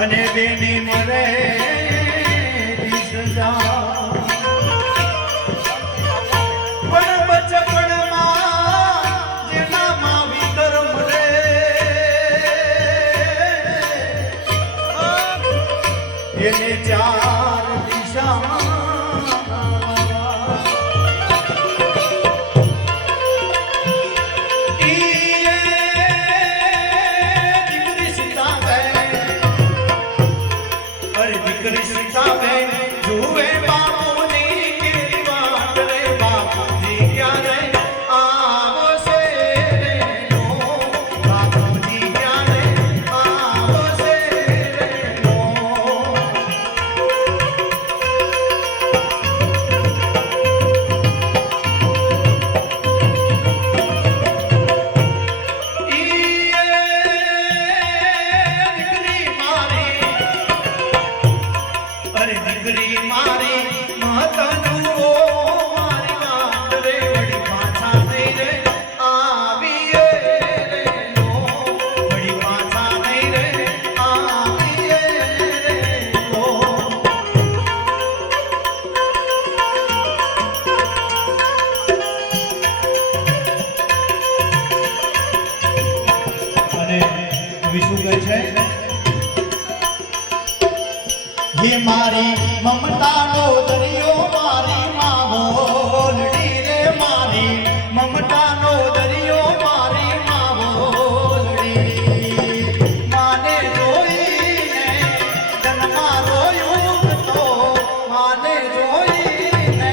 અને બેની મરે એને ચાર દિશામાં દીકરી સીતા બેન જુએ બાપુની કેવી વાત રે બાપુજી ક્યારે આવશે રે નો બાપુજી ક્યારે આવશે રે નો દીકરી મારી મહતનું મારી વાત રે વળી પાછા નહીં રે આવીએ રે નો વળી પાછા નહીં રે આવીએ રે નો અને વિશુ કહે છે ये मारी ममता नो दरियो मारी माँ बोलड़ी रे मारी ममता नो दरियो मारी माँ बोलड़ी माने जोई ने जन्मा रोयुग तो माने जोई ने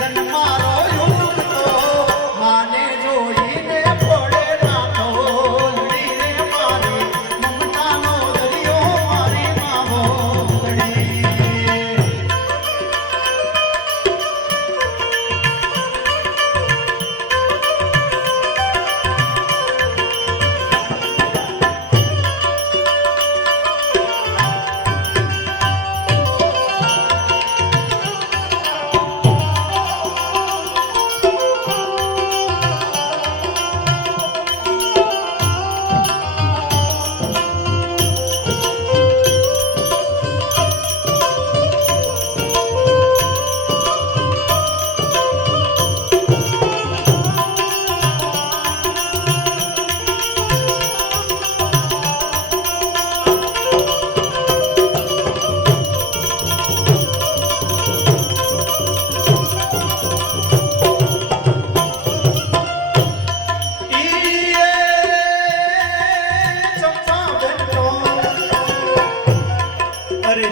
जन्मा रोयुग तो माने जोई ने पड़े ना बोलड़ी रे मारी ममता नो दरियो मारी माँ बोलड़ी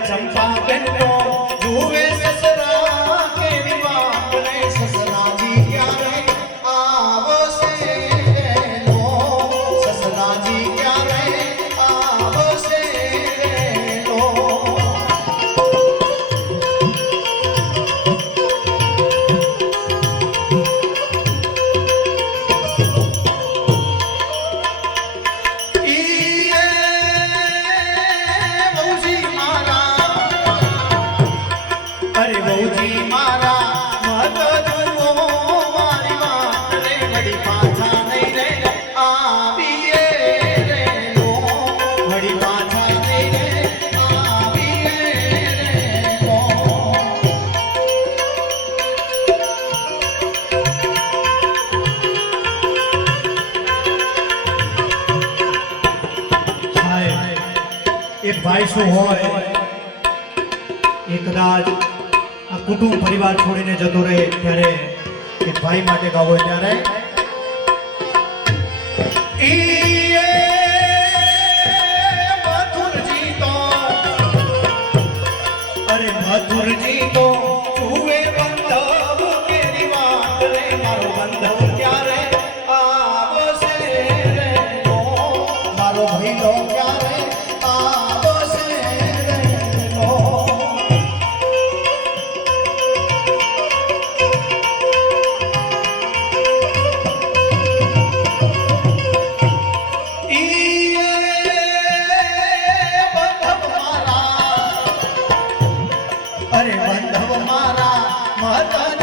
चंपा बेटो जुए ससरा केवी बात रे ससराजी क्यारे आवसे नो ससराजी क्यारे आवसे नो अरे बहूजी मारा मत जुओ मारी बात रे वड़ी पाछा नहीं रे आवीए रे नो वड़ी पाछा नहीं रे आवीए रे नो एक भाई शू होय एक कदाच આ કુટુંબ પરિવાર છોડીને જતો રહે ત્યારે એક ભાઈ માટે ગાવો ત્યારે મથુરજી તો અરે મથુરજી તો જુએ બંધવ કેરી વાત રે મારો બંધવ ક્યારે આવશે રે નો મારો ભઈલો ક્યારે આવશે રે નો અરે બંધવ મારા મહત